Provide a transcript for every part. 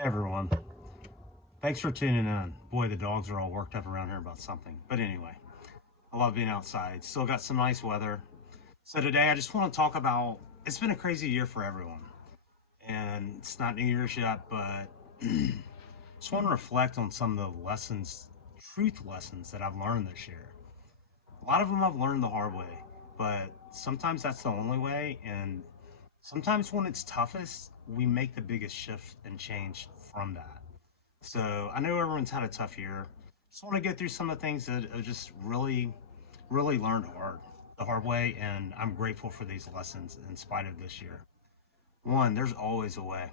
Hey everyone, thanks for tuning in. Boy, the dogs are all worked up around here about something. But anyway, I love being outside. Still got some nice weather. So today I just want to talk about, it's been a crazy year for everyone. And it's not New Year's yet, but just want to reflect on some of the lessons, truth lessons that I've learned this year. A lot of them I've learned the hard way, but sometimes that's the only way. And sometimes when it's toughest, we make the biggest shift and change from that. So I know everyone's had a tough year. Just want to go through some of the things that I just really learned the hard way, and I'm grateful for these lessons in spite of this year. One, there's always a way.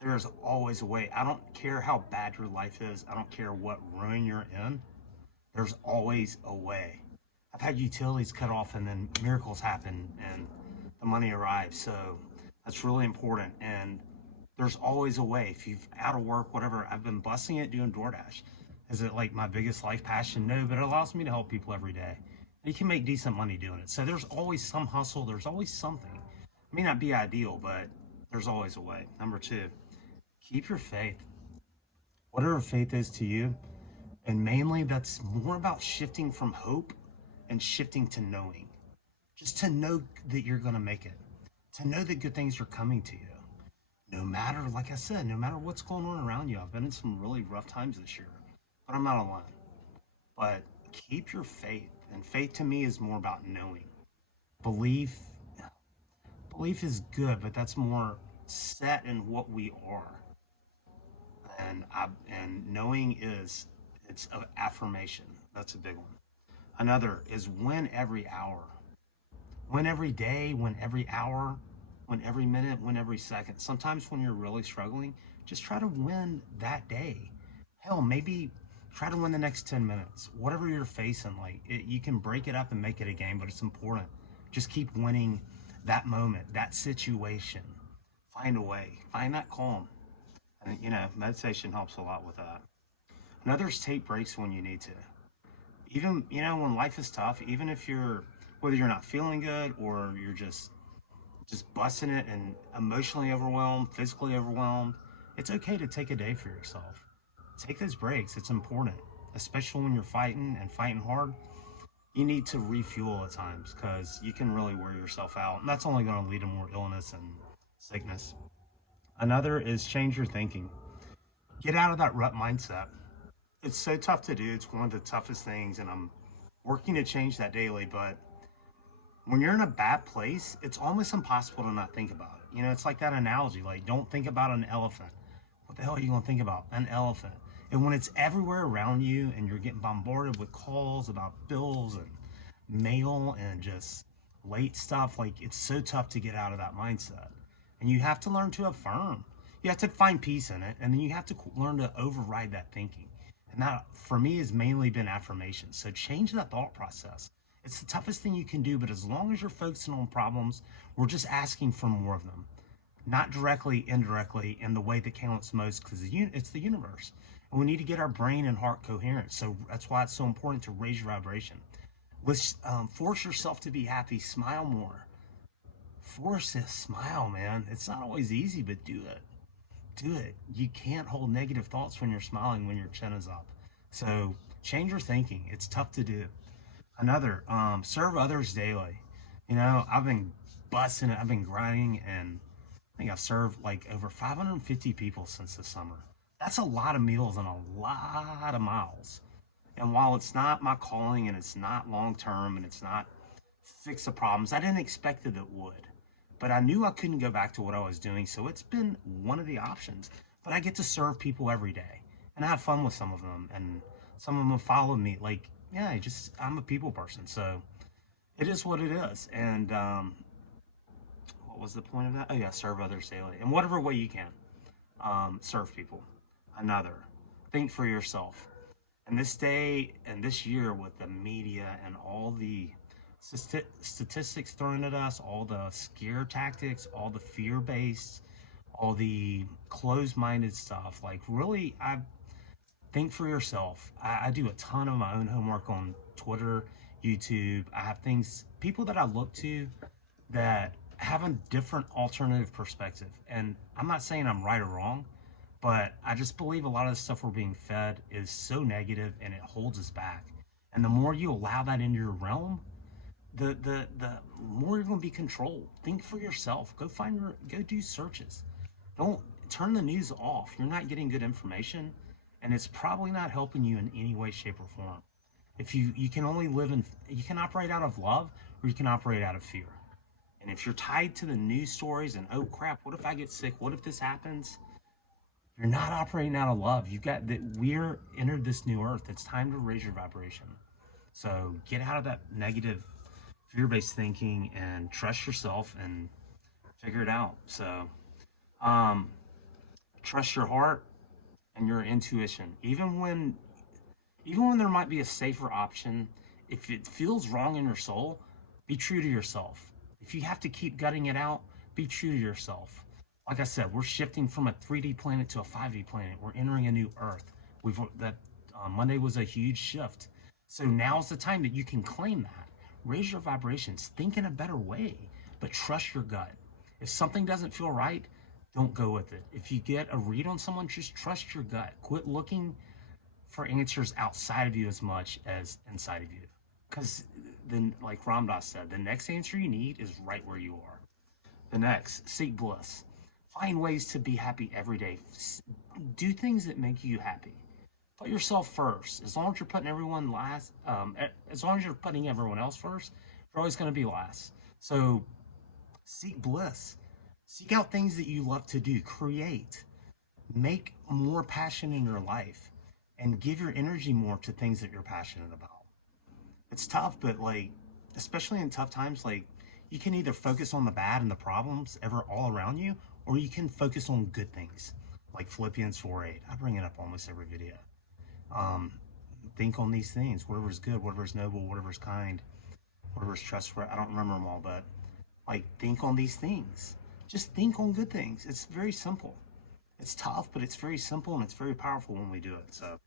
There's always a way. I don't care how bad your life is. I don't care what ruin you're in. There's always a way. I've had utilities cut off and then miracles happen and the money arrives. So that's really important. And there's always a way. If you've out of work, whatever, I've been busting it doing DoorDash. Is it like my biggest life passion? No, but it allows me to help people every day. And you can make decent money doing it. So there's always some hustle. There's always something. It may not be ideal, but there's always a way. Number two, keep your faith. Whatever faith is to you, and mainly that's more about shifting from hope and shifting to knowing. Just to know that you're going to make it, to know that good things are coming to you. No matter, like I said, no matter what's going on around you. I've been in some really rough times this year, but I'm not alone. But keep your faith. And faith to me is more about knowing. Belief, belief is good, but that's more set in what we are. And knowing is it's an affirmation. That's a big one. Another is win every hour. Win every day, win every hour, win every minute, win every second. Sometimes when you're really struggling, just try to win that day. Hell, maybe try to win the next 10 minutes. Whatever you're facing, you can break it up and make it a game, but it's important. Just keep winning that moment, that situation. Find a way, find that calm. And meditation helps a lot with that. Another is take breaks when you need to. Even, when life is tough, even if whether you're not feeling good or you're just busting it and emotionally overwhelmed, physically overwhelmed, it's okay to take a day for yourself. Take those breaks. It's important, especially when you're fighting and fighting hard. You need to refuel at times because you can really wear yourself out, and that's only going to lead to more illness and sickness. Another is change your thinking. Get out of that rut mindset. It's so tough to do. It's one of the toughest things, and I'm working to change that daily. But when you're in a bad place, it's almost impossible to not think about it. It's like that analogy, like don't think about an elephant. What the hell are you going to think about? An elephant. And when it's everywhere around you and you're getting bombarded with calls about bills and mail and just late stuff, like it's so tough to get out of that mindset. And you have to learn to affirm. You have to find peace in it, and then you have to learn to override that thinking. And that, for me, has mainly been affirmation. So change that thought process. It's the toughest thing you can do, but as long as you're focusing on problems, we're just asking for more of them. Not directly, indirectly, in the way that counts most, because it's the universe. And we need to get our brain and heart coherent. So that's why it's so important to raise your vibration. Let's force yourself to be happy. Smile more. Force it. Smile, man. It's not always easy, but do it. Do it. You can't hold negative thoughts when you're smiling, when your chin is up. So change your thinking. It's tough to do. Another, serve others daily. I've been busting it. I've been grinding, and I think I've served like over 550 people since the summer. That's a lot of meals and a lot of miles. And while it's not my calling and it's not long term and it's not fix the problems, I didn't expect that it would. But I knew I couldn't go back to what I was doing, so it's been one of the options. But I get to serve people every day, and I have fun with some of them, and some of them follow me. Yeah, I'm a people person, so it is what it is. And what was the point of that? Oh yeah, serve others daily, in whatever way you can. Serve people. Another, think for yourself. And this day and this year, with the media and all the statistics thrown at us, all the scare tactics, all the fear-based, all the closed-minded stuff, really, I think for yourself. I do a ton of my own homework on Twitter, YouTube. I have people that I look to that have a different alternative perspective. And I'm not saying I'm right or wrong, But I just believe a lot of the stuff we're being fed is so negative and it holds us back. And the more you allow that into your realm, the more you're going to be controlled. Think for yourself. Go do searches. Don't turn the news off. You're not getting good information, and it's probably not helping you in any way, shape, or form. If you can only you can operate out of love, or you can operate out of fear. And if you're tied to the news stories and, oh crap, what if I get sick? What if this happens? You're not operating out of love. You've got that. We're entered this new earth. It's time to raise your vibration. So get out of that negative fear-based thinking and trust yourself and figure it out. So trust your heart and your intuition. Even when there might be a safer option, if it feels wrong in your soul, be true to yourself. If you have to keep gutting it out, be true to yourself. Like I said, we're shifting from a 3D planet to a 5D planet. We're entering a new Earth. Monday was a huge shift. So now's the time that you can claim that. Raise your vibrations. Think in a better way, but trust your gut. If something doesn't feel right, don't go with it. If you get a read on someone, just trust your gut. Quit looking for answers outside of you as much as inside of you. Because then, like Ram Dass said, the next answer you need is right where you are. The next, seek bliss. Find ways to be happy every day. Do things that make you happy. Put yourself first. As long as you're putting everyone last, as long as you're putting everyone else first, you're always going to be last. So seek bliss. Seek out things that you love to do. Create. Make more passion in your life and give your energy more to things that you're passionate about. It's tough, but like, especially in tough times, like you can either focus on the bad and the problems ever all around you, or you can focus on good things like Philippians 4:8. I bring it up almost every video. Think on these things, whatever's good, whatever's noble, whatever's kind, whatever's trustworthy. I don't remember them all, but like think on these things. Just think on good things. It's very simple. It's tough, but it's very simple and it's very powerful when we do it. So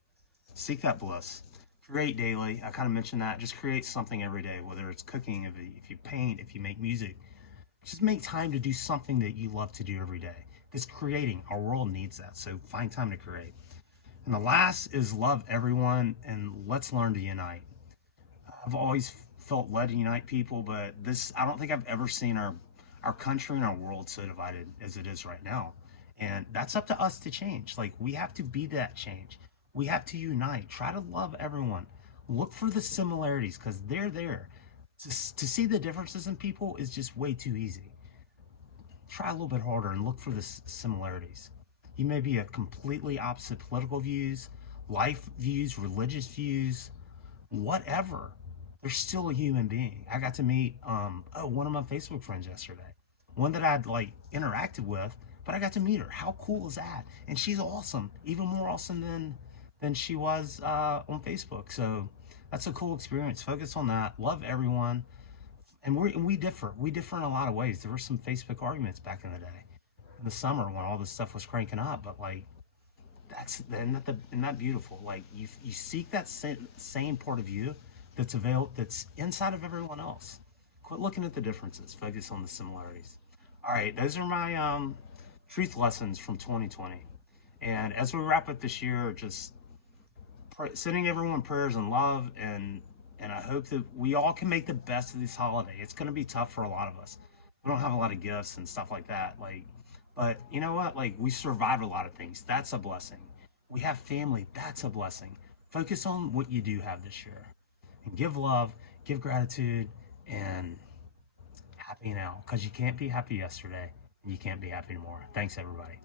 seek that bliss. Create daily. I kind of mentioned that. Just create something every day, whether it's cooking, if you paint, if you make music. Just make time to do something that you love to do every day. Because creating, our world needs that. So find time to create. And the last is love everyone and let's learn to unite. I've always felt led to unite people, but I don't think I've ever seen our country and our world so divided as it is right now. And that's up to us to change. Like we have to be that change. We have to unite. Try to love everyone. Look for the similarities because they're there. To see the differences in people is just way too easy. Try a little bit harder and look for the similarities. You may be a completely opposite political views, life views, religious views, whatever. They're still a human being. I got to meet one of my Facebook friends yesterday. One that I'd like interacted with, but I got to meet her. How cool is that? And she's awesome, even more awesome than she was on Facebook. So that's a cool experience. Focus on that. Love everyone. And we differ. We differ in a lot of ways. There were some Facebook arguments back in the day, in the summer when all this stuff was cranking up. But like, isn't that beautiful? Like you seek that same part of you that's inside of everyone else. Quit looking at the differences. Focus on the similarities. All right, those are my truth lessons from 2020. And as we wrap up this year, just sending everyone prayers and love, and I hope that we all can make the best of this holiday. It's going to be tough for a lot of us. We don't have a lot of gifts and stuff like that. But you know what? Like we survived a lot of things. That's a blessing. We have family. That's a blessing. Focus on what you do have this year, and give love, give gratitude, and happy now. Because you can't be happy yesterday, and you can't be happy tomorrow. Thanks, everybody.